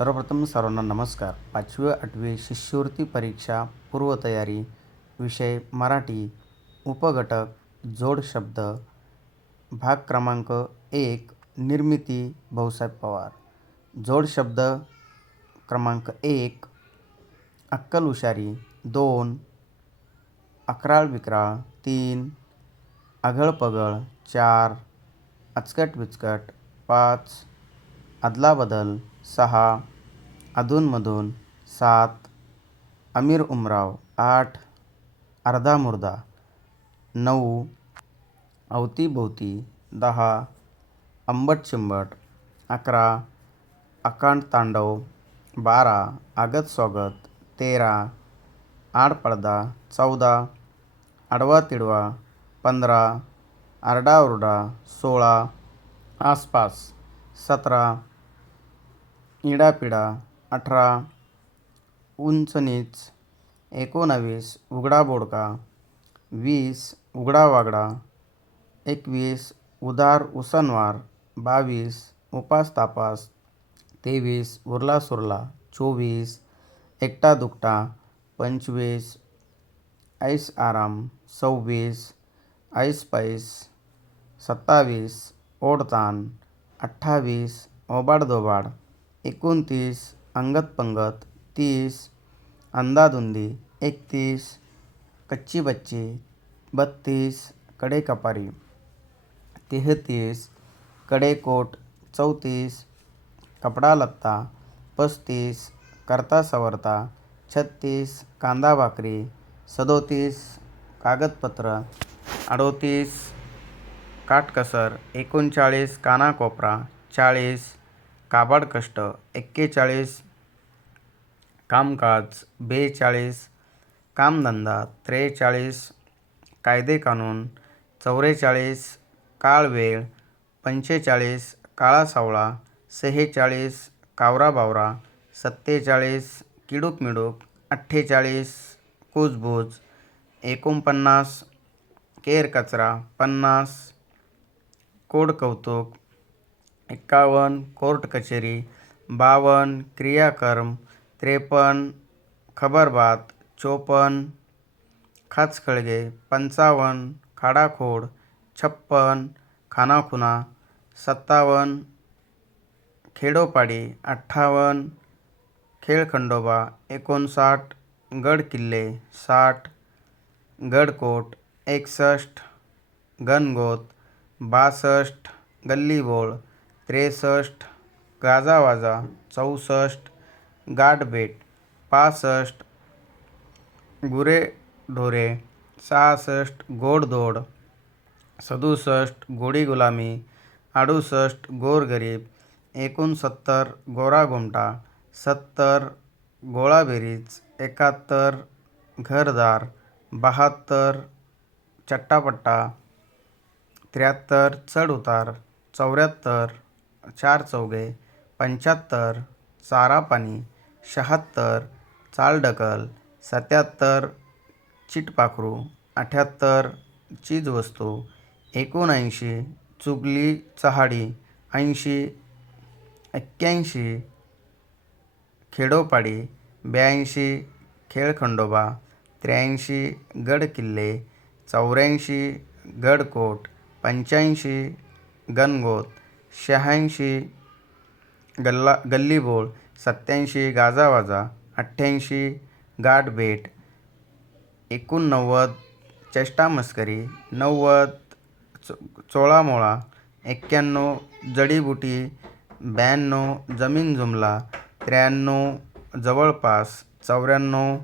सर्वप्रथम सर्वांना नमस्कार. 5वी व 8वी शिष्यवृत्ती परीक्षा पूर्वतयारी, विषय मराठी, उपघटक जोड शब्द, भाग क्रमांक 1, निर्मिती भाऊसाहेब पवार. जोड शब्द क्रमांक 1, अक्कल हुशारी. 2, अकराळ विक्राळ. 3, आघळ पगळ. 4, अचकट विचकट. 5, अदलाबदल. 6, अधूनमधून. 7, अमीर उमराव. 8, अर्धा मुर्दा. 9, अवतीभोवती. 10, आंबट चिंबट. 11, अकांड तांडव. 12, आगत स्वागत. 13, आडपडदा. 14, आडवा तिडवा. 15, आरडाओरडा. 16, आसपास. 17, इडापिडा. 18, उंच नीच. 19, उघडा बोडका. 20, उघडा वागडा. 21, उधार उसनवार. 22, उपास तापास. 23, उरला सुरला. 24, एकटा दुकटा. 25, ऐस आराम. 26, ऐस पैस. 27, ओढताण. 28, ओबाडधोबाड. 29, अंगत पंगत. 30, अंदाधुंदी. 31, कच्ची बच्ची. 32, कडेकपारी. 33, कडेकोट. 34, कपडा लत्ता. 35, करता सवरता. 36, कांदा भाकरी. 37, कागदपत्र. 38, काटकसर. 39, कानाकोपरा. 40, काबाड कष्ट. 41, कामकाज. 42, कामधंदा. 43, कायदे कानून. 44, काळ वेळ. 45, काळा सावळा. 46, कावरा बावरा. 47, किडूक मिडूक. 48, कुजबूज. 49, केर कचरा. 50, कोड कौतुक. 51, कोर्ट कचेरी. 52, क्रियाकर्म. 53, खबरबात. 54, खाचखळगे. 55, खाडाखोड. 56, खानाखुणा. 57, खेडोपाडी. 58, खेळखंडोबा. 59, गड किल्ले. 60, गडकोट. 61, गणगोत. 62, गल्लीबोळ. 63, गाजावाजा. 64, गाठभेट. 65, गुरेढोरे. 66, गोडधोड. 67, गोडीगुलामी. 68, गोरगरीब. 69, गोरागोमटा. 70, गोळाबेरीज. 71, घरदार. 72, चट्टापट्टा. 73, चढ उतार. 74, चारचौघे. 75, चारापाणी. 76, चालढकल. 77, चिटपाखरू. 78, चीजवस्तू. 79, चुगली चहाडी. 80, 81, खेडोपाडी. 82, खेळखंडोबा. 83, गडकिल्ले. 84, गडकोट. 85, गणगोत. 86, गल्लीबोळ. 87, गाजावाजा. 88, गाठभेट. 89, चेष्टामस्करी. 90, चोळामोळा. 91, जडीबुटी. 92, जमीन जुमला. 93, जवळपास. 94,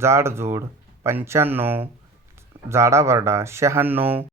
जाडजूड. 95, जाडाबरडा. 96,